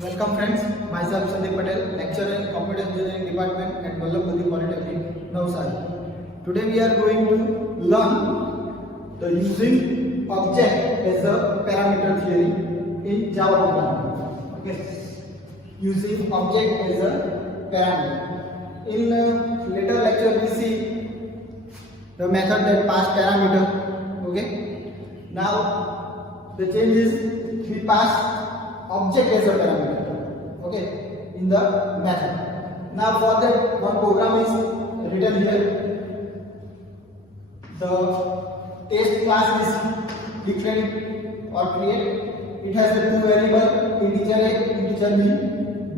Welcome friends, myself Sandeep Patel, lecturer in Computer Engineering Department at Vallabh Budhi Polytechnic, Navsari. Today we are going to learn the using object as a parameter theory in Java programming. Okay, using object as a parameter. In later lecture we see the method that pass parameter. Okay, now the change is we pass object as a parameter, okay, in the method. Now for that one program is written here. The test class is declared or created. It has the two variable, integer a, integer b.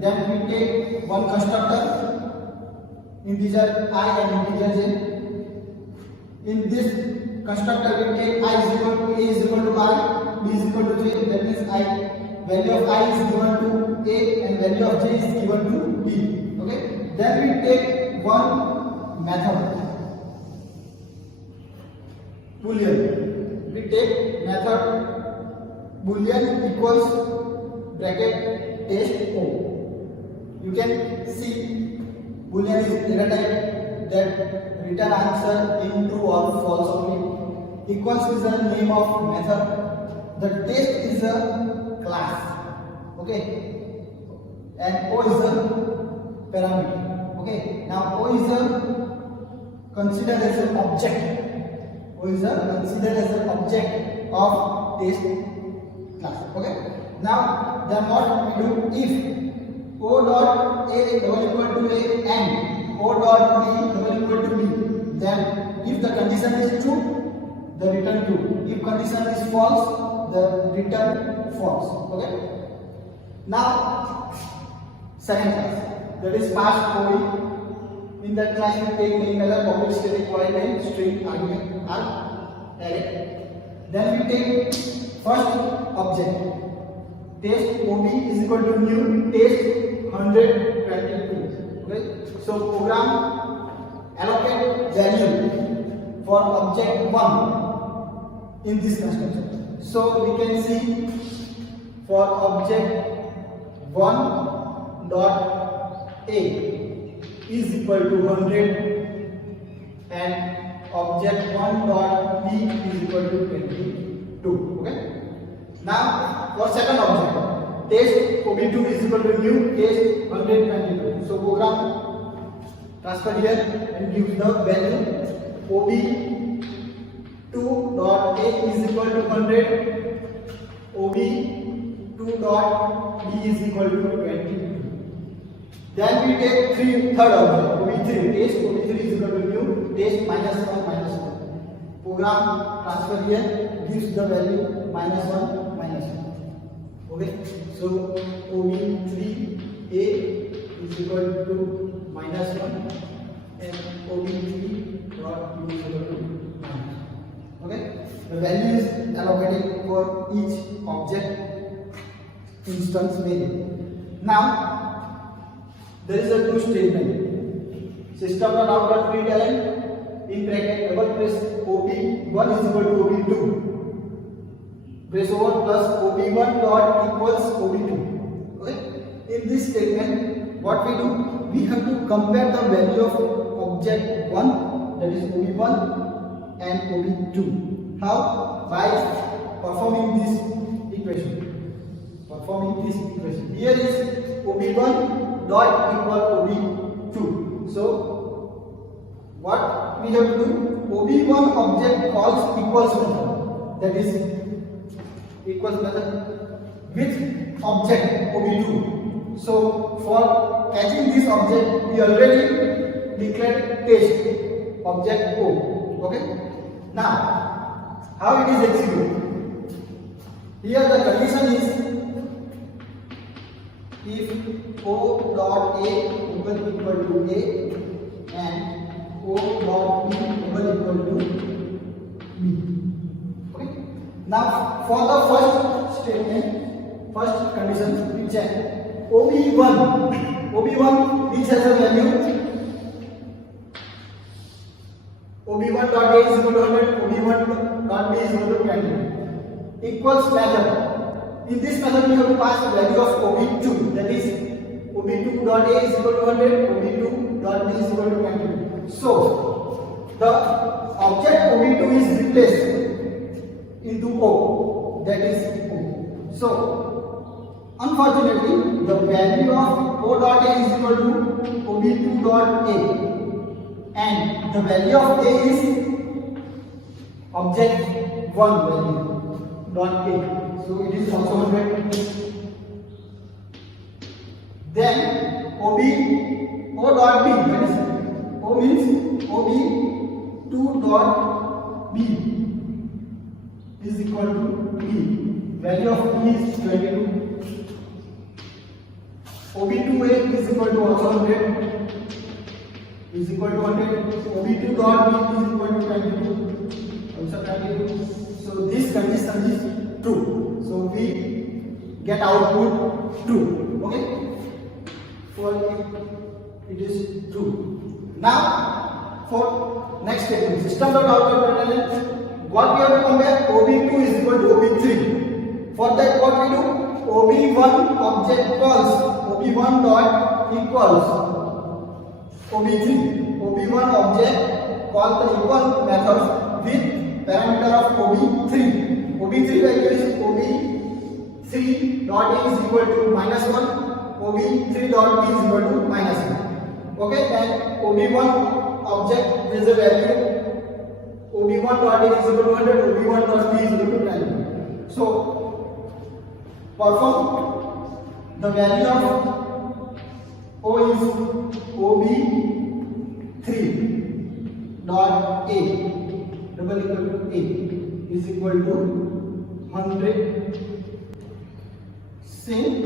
Then we take one constructor, integer I and integer j. In this constructor we take I is equal to a is equal to I, b is equal to j. That means I value of I is given to a and value of j is given to b. Okay. Then we take one method, boolean. We take method boolean equals bracket test o. You can see boolean is data type that return answer in true or false only. Equals is the name of method. The test is a class, okay, and O is a parameter. Okay, now O is a considered as an object. O is a considered as an object of test class. Okay, now then what we do, if O dot A is equal to A and O dot B is equal to B, then if the condition is true, the return true. If condition is false, the return false. Okay. Now second class, that is pass OE. In that class we take main method, public static void and string argument are array. Then we take first object, test OB is equal to new test 122. Okay. So program allocate value for object 1 in this construction. So we can see for object 1 dot A is equal to 100 and object 1 dot B is equal to 22. Okay. Now for second object, test OB2 is equal to new test 122. So program transfer here and gives the value OB2 dot A is equal to 100, OB2 dot B is equal to 22. Then we take third object, OB3, test OB3 is equal to new test minus 1 minus 1. Program transfer here gives the value minus 1 minus 1. Okay, so OB3A is equal to minus 1 and OB3 dot B is equal to minus 1. Okay, the value is allocated for each object instance variable. Now there is a two statement. System.out.println in bracket double press OB1 is equal to OB2. Press over plus OB1 dot equals OB2. Okay. In this statement, what we do? We have to compare the value of object 1, that is OB1, and OB2. How? By performing this equation. Here is OB1 dot equal OB2. So what we have to do? OB1 object calls equals method. That is equals method with object OB2. So for catching this object, we already declared test object O. Okay. Now how it is executed? Here the condition is if O dot A equal to A and O dot B equal to B. Okay. Now for the first statement, first condition, we check OB1 which has a value OB1 dot A is equal to 100, OB1 dot B is equal to 20. Equals method in this method we have to pass the value of OB2, that is OB2 dot A is equal to 100, OB2 dot B is equal to 20. So the object OB2 is replaced into O, that is O. So unfortunately the value of O dot A is equal to OB2 dot A, and the value of A is object 1 value dot A, so it is also 100. Then O dot B, that is O means OB2 dot B is equal to B. Value of B is 22. OB2A is equal to also 100, is equal to 100. OB2 dot B is equal to 22, also 22. So this condition is true. So we get output true. Okay. For it is true. Now for next statement, system.out.println, what we have to compare? OB2 is equal to OB3. For that, what we do? OB1 object calls OB1 dot equals OB3. OB1 object calls the equal methods with parameter of OB3. OB3 value is OB3 dot A is equal to -1. OB3 dot B is equal to -1. Okay, and OB1 object is a value OB1 dot A is equal to 100, OB1 dot B is equal to 10. So perform the value of O is OB3 dot A double equal to A is equal to 100. Same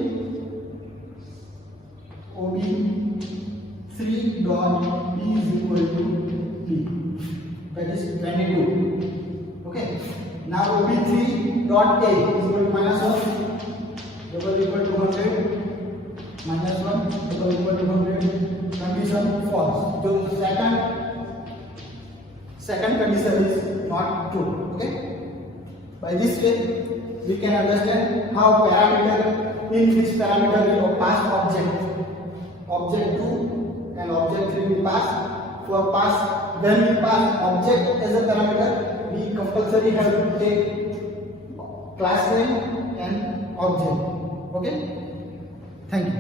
OB3 dot B is equal to B, that is 22. Okay. Now OB3 dot A is equal to -1 double equal to 100, -1 double equal to 100. Condition false. So second condition is not true. Okay. By this way we can understand how parameter, in which parameter we will pass object 2 and object 3 we pass. For pass, when we pass object as a parameter, we compulsory have to take class name and object. Okay. Thank you.